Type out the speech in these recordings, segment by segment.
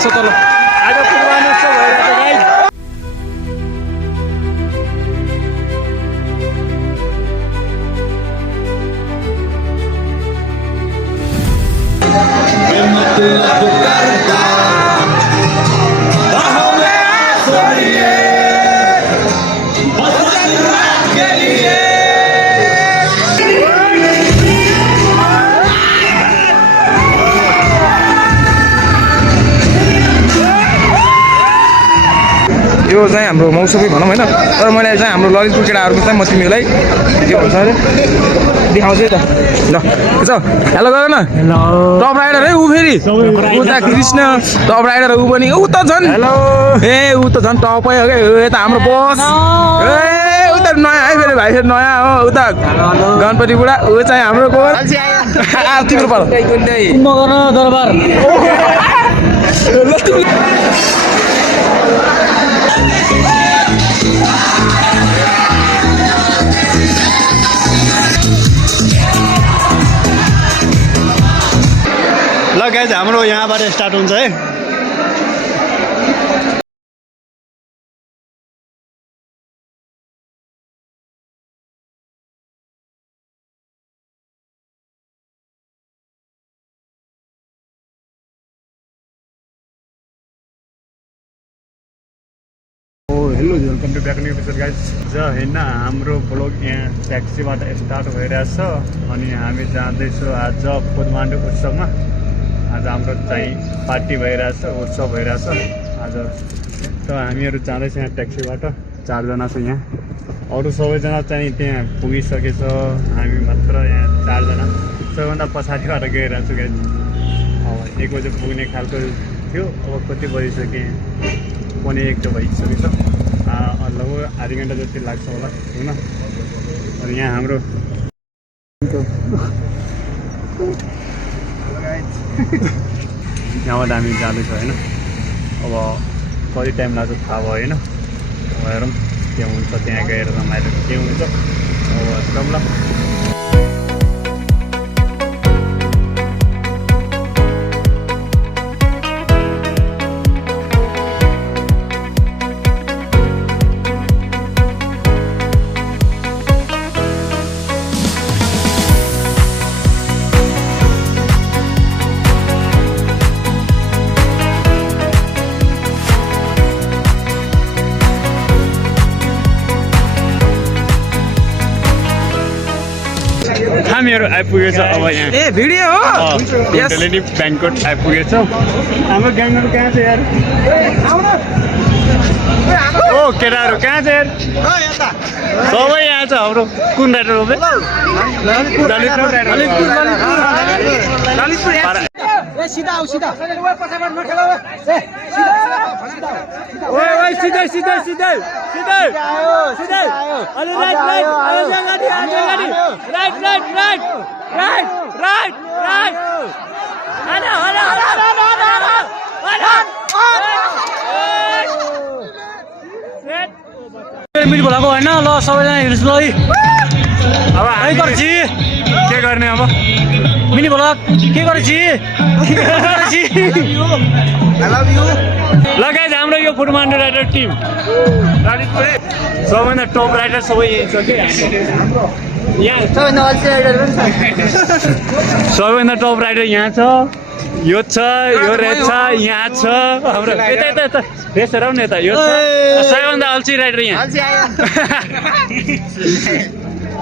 छ तल आज पूर्वानुमान यस्तो भइरहेको छ गाइस। यो चाहिँ हाम्रो मौसमी भनौँ होइन, तर मैले चाहिँ हाम्रो ललितपुर केटाहरूको चाहिँ म तिमीलाई के भन्छ अरे देखाउँछु है त। ल छ हेलो गर न। टप राइडर है ऊ फेरि उता कृष्ण टप राइडर ऊ पनि ऊ त झन् ए ऊ त झन् टपै हो क्या यता हाम्रो बस ए उता नयाँ है फेरि भाइ फेरि नयाँ हो उता गणपति बुढा ऊ चाहिँ हाम्रो को तिम्रो पर दरबार ल गाइज हाम्रो यहाँबाट स्टार्ट हुन्छ है। Hello welcome to back new episode guys. होइन हाम्रो ब्लग यहाँ ट्याक्सीबाट स्टार्ट भइरहेछ अनि हामी जाँदैछौँ आज पोदमाण्डु उत्सवमा। आज हाम्रो चाहिँ पार्टी भइरहेछ, उत्सव भइरहेछ आज। त हामीहरू जाँदैछ यहाँ ट्याक्सीबाट, 4 जना छ यहाँ। अरू सबैजना चाहिँ त्यहाँ पुगिसकेछ, हामी मात्र यहाँ 4 जना सबैभन्दा पछाडिबाट गइरहेको छु गाइज। अब 1 बजे पुग्ने खालको थियो, अब कति बजिसक्यो, 1:15 त भइसकेछ। लगभग आधी घन्टा जति लाग्छ होला होइन। अनि यहाँ हाम्रो यहाँबाट हामी जाँदैछौँ होइन। अब कति टाइम लाग्छ थाहा भएन, अब हेरौँ के हुन्छ, त्यहाँ गएर रमाइलो के हुन्छ। अब जाउँ ल। हामीहरू आइपुगेछ अब यहाँ। ए भिडियो हो मेन्टालिटी ब्याङ्कट आइपुगेछ। हाम्रो ग्याङहरू कहाँ छ यार? ओ केटाहरू कहाँ छ यार? सबै यहाँ छ हाम्रो। कुन राइडर हो? सिधा आऊ सिधा पछाबाट नखेला सिधै सिधै सिधै सिधै सिधै अलि राइट राइट अलि अगाडि अलि अगाडि right right right right right right आना आना आना मिट बोलाको होइन। ल सबैजना हेर्नुहोस् ल अब है गर्छि के गर्ने अब? मिनी भ्लग के गर्छि? ल गाइज हाम्रो यो पोदमाण्डु राइडर टिम सबैभन्दा टप राइडर सबै यही छ कि यहाँ। सबैभन्दा टप राइडर यहाँ छ, यो छ, यो रेड छ, यहाँ छ हाम्रो। यता यता यता रेस हेरौँ न यता। यो छ सबैभन्दा अल्छी राइडर यहाँ।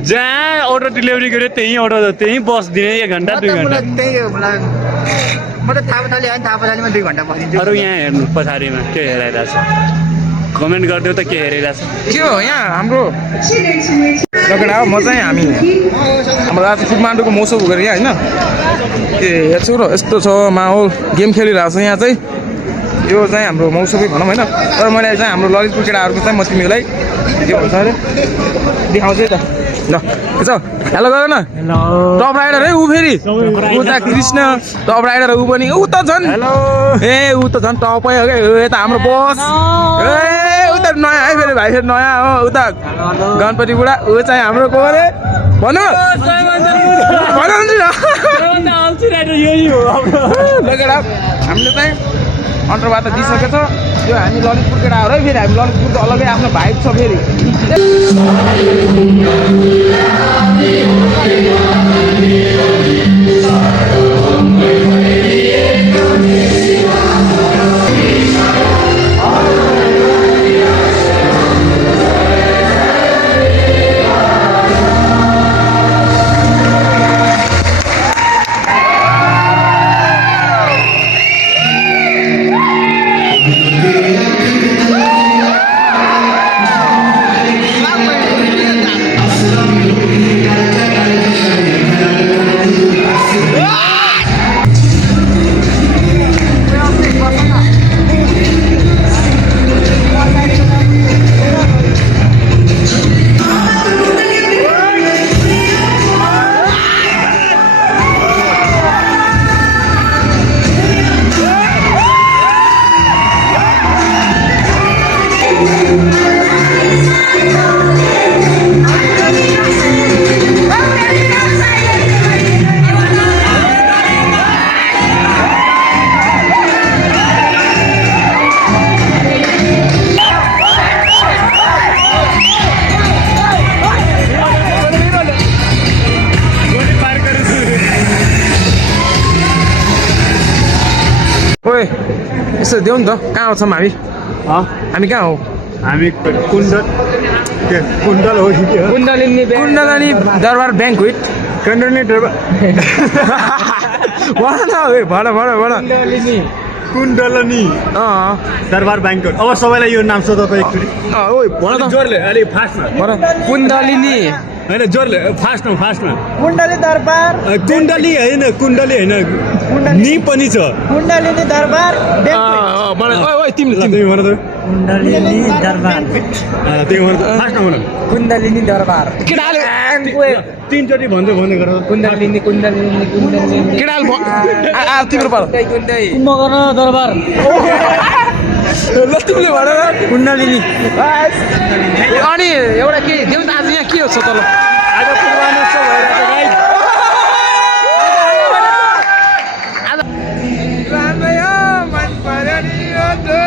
जहाँ अर्डर डेलिभरी गऱ्यो त्यहीँ अर्डर त्यहीँ बसिदिने 1 घन्टा 2 घन्टा। अरू यहाँ हेर्नु पछाडिमा के हेरिरहेको छ, कमेन्ट गरिदेऊ त के हेरिरहेको छ। के हो यहाँ हाम्रो लगेडा हो। म चाहिँ हामी हाम्रो आज पोदमाण्डुको मौसम गरेँ यहाँ होइन। ए हेर्छु र यस्तो छ माहौल, गेम खेलिरहेको छ यहाँ चाहिँ। यो चाहिँ हाम्रो मौसमी भनौँ होइन, तर मैले चाहिँ हाम्रो ललितपुर केटाहरूको चाहिँ म तिमीलाई के भन्छ अरे देखाउँछु है त। ल छ हेलो गर न। टप राइडर है ऊ फेरि उता कृष्ण टप राइडर ऊ पनि ऊ त झन् ए ऊ त झन् टपै हो क्या यता हाम्रो बस ए उता नयाँ है फेरि भाइ फेरि नयाँ हो उता गणपति बुढा ऊ चाहिँ हाम्रो को अरे भन्नु हामीले चाहिँ अन्तर्वार्ता दिइसकेको छ यो हामी ललितपुर केटा हो र फेरि हामी ललितपुरको अलग्गै आफ्नो भाइब छ फेरि ओए यसो देऊ नि त कहाँ आउँछौँ हामी कहाँ हो हामी कुण्डल हो कि के हो कुण्डलिनी दरबार ब्याङ्क्वेट कुण्डलिनी दरबार भन न भन कुण्डलिनी दरबार ब्याङ्क्वेट अब सबैलाई यो नाम सोध्दा त एकचोटि ओइ भन त जोरले अलि फास्टमा भन कुण्डलिनी होइन जोरले फास्टमा कुण्डली दरबार कुण्डली होइन नि पनि छ कुण्डलिनी दरबार ओइ तिमीले तिमी भन त कुण्डलिनी दरबार त्यही भन त फास्टमा भन कुण्डलिनी दरबार केटाले तीनचोटि भन्दै गर कुण्डलिनी केटाले तिम्रो पालो कुम्भकर्ण दरबार ल तिमीले भन कुण्डलिनी अनि एउटा के देऊ त आज यहाँ के हो छ तल आज पूर्वानुष्ठव भइरहेको छ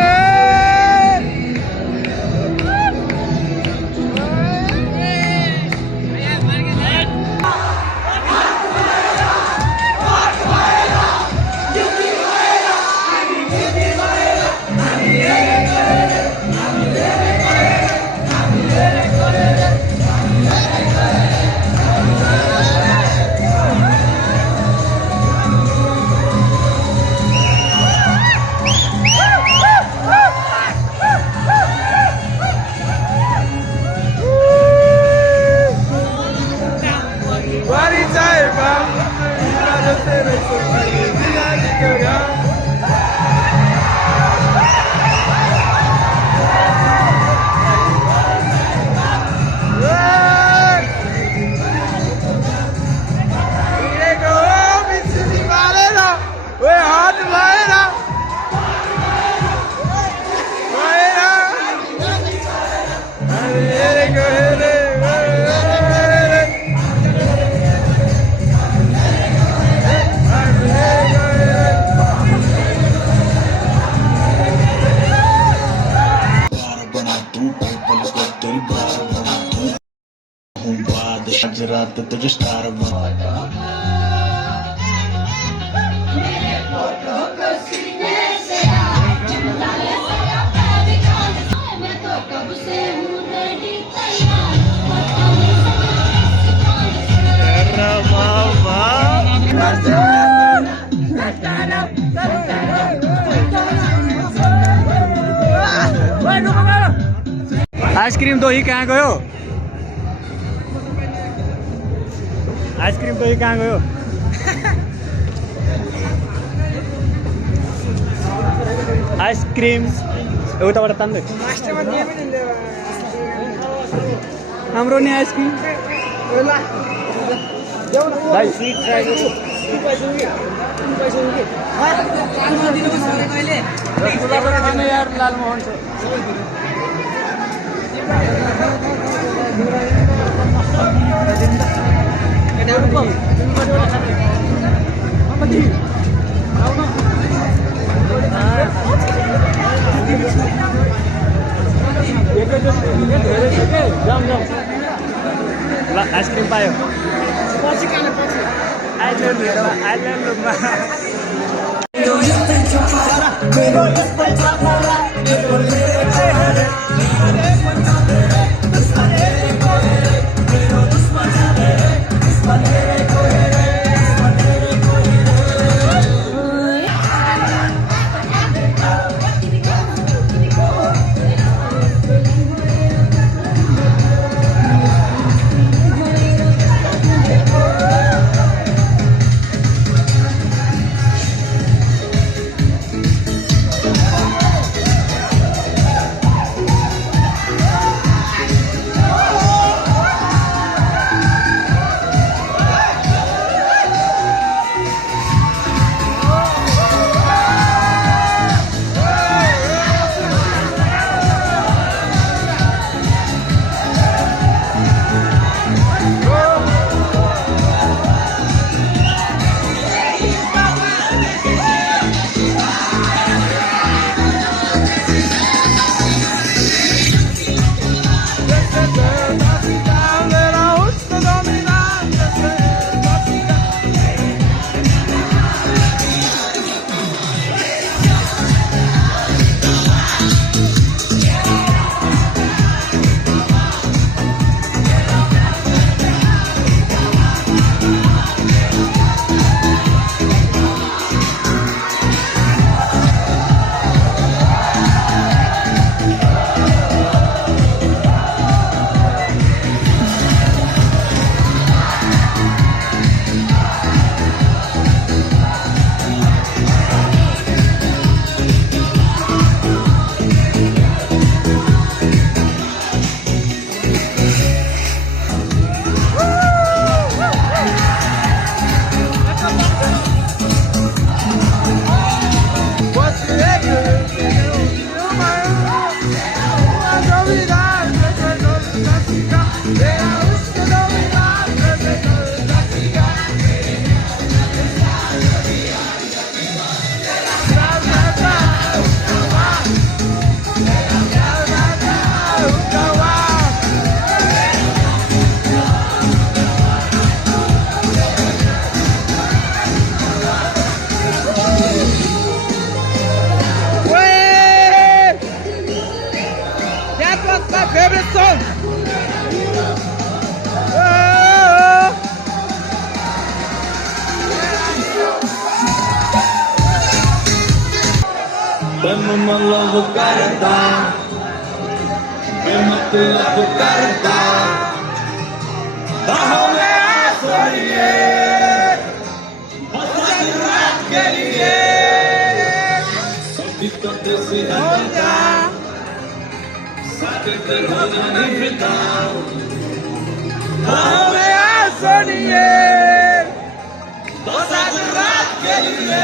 गाइस रात तुझे स्टार आइसक्रिम दही कहाँ गयो आइसक्रिम दही कहाँ गयो आइसक्रिम एउटाबाट तान्दै हाम्रो नि आइसक्रिम भाइ लालमोहन छ मेरो आइल्यान्डमा favorite song. Vamos maluco carta, vamos maluco carta. Bahome asoriye, hosad raat ke liye, sabhi karte se hota, saate terhona nifta. Bahome asoriye, hosad raat ke liye.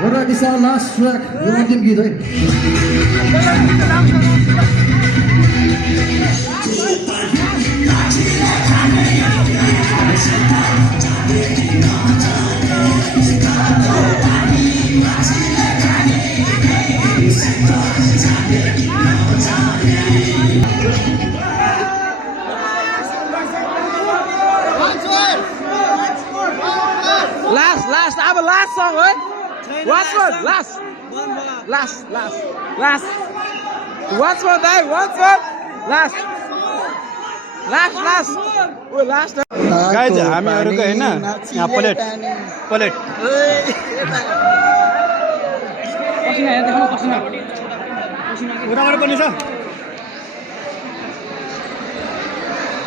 Alright, this is our last track. You want them gitu? Last, I have a last song, right? Last one, last. Last one, Dave, last one. Last. Last ओ last guys हामीहरूको होइन यहाँ plate उताबाट पनि छ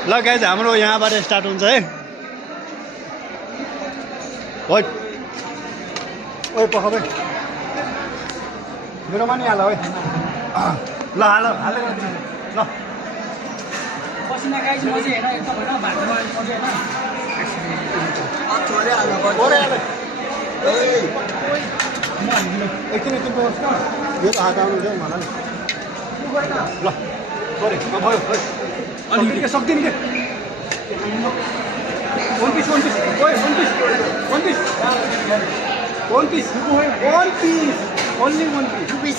ल guys हाम्रो यहाँबाट स्टार्ट हुन्छ है ओइ पख भाइ मेरोमा नि हाल है ल हाल ल पसिना गाइस म चाहिँ हेर तपाईहरु भातमा पछि हैन एकछिन बस् न यो त हात आउनु चाहिँ मलाई ल सरी भयो अलिकति सक्दिन के वन पिस ओन्ली वन पिस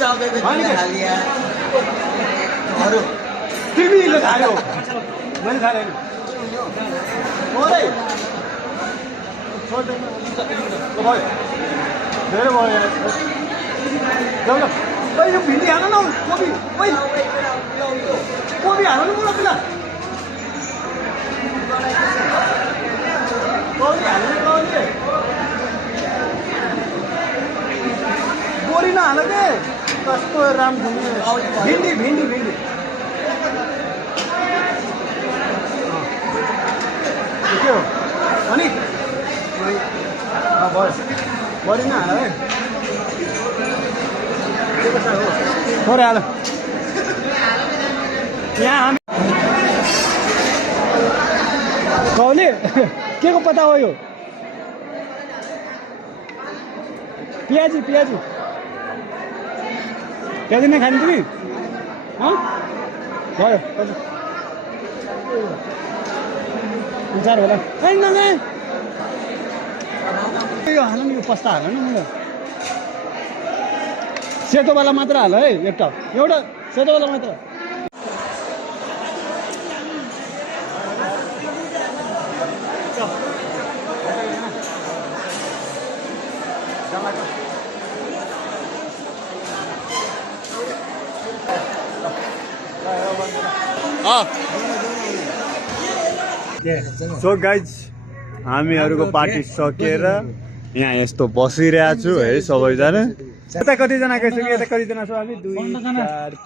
तिमीले खायो मैले खाएन भयो धेरै भयो यार जाऊ ल यो भिन्डी हाल न कोपी हाल न मलाई पिला बोरी नहाल के कस्तो राम भिन्डी के हो अनि भयो बढी नहाल है थोरै हाल यहाँ हामी कौले के को पता हो यो प्याजी नै खाने तिमी भयो विचार होला यो हाल नि यो पस्ता हाल न मलाई सेतोवाला मात्र हाल है एउटा सेतोवाला मात्र सो गाइज हामीहरूको पार्टी सकेर यहाँ यस्तो बसिरहेको छु है सबैजना यता कतिजना गइसक्यो यता कतिजना छौँ हामी 2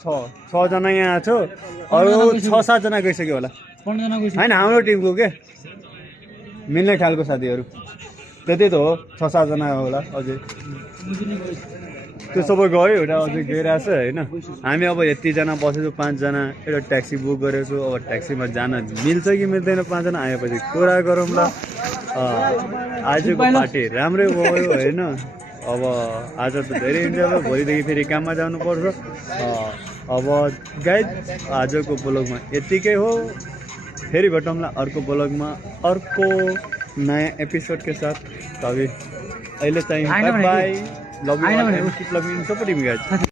4 6 जना यहाँ छौँ अरू 6-7 जना गइसक्यो होला 15 जना गइसक्यो होइन हाम्रो टिमको के मिल्ने खालको साथीहरू त्यति त हो 6-7 जना होला अझै त्यो सबै गयो एउटा अझै गइरहेको छ होइन हामी अब यतिजना बसेको 5 जना एउटा ट्याक्सी बुक गरेको छु अब ट्याक्सीमा जान मिल्छ कि मिल्दैन 5 जना आएपछि कुरा गरौँ ल आजको पार्टी राम्रै भयो होइन अब आज त धेरै इन्जोय भयो भोलिदेखि फेरि काममा जानुपर्छ अब गाइज आजको ब्लगमा यतिकै हो फेरि भेटौँला अर्को ब्लगमा अर्को नयाँ एपिसोडको साथ तभी अहिले चाहिँ by by love you keep loving supporting guys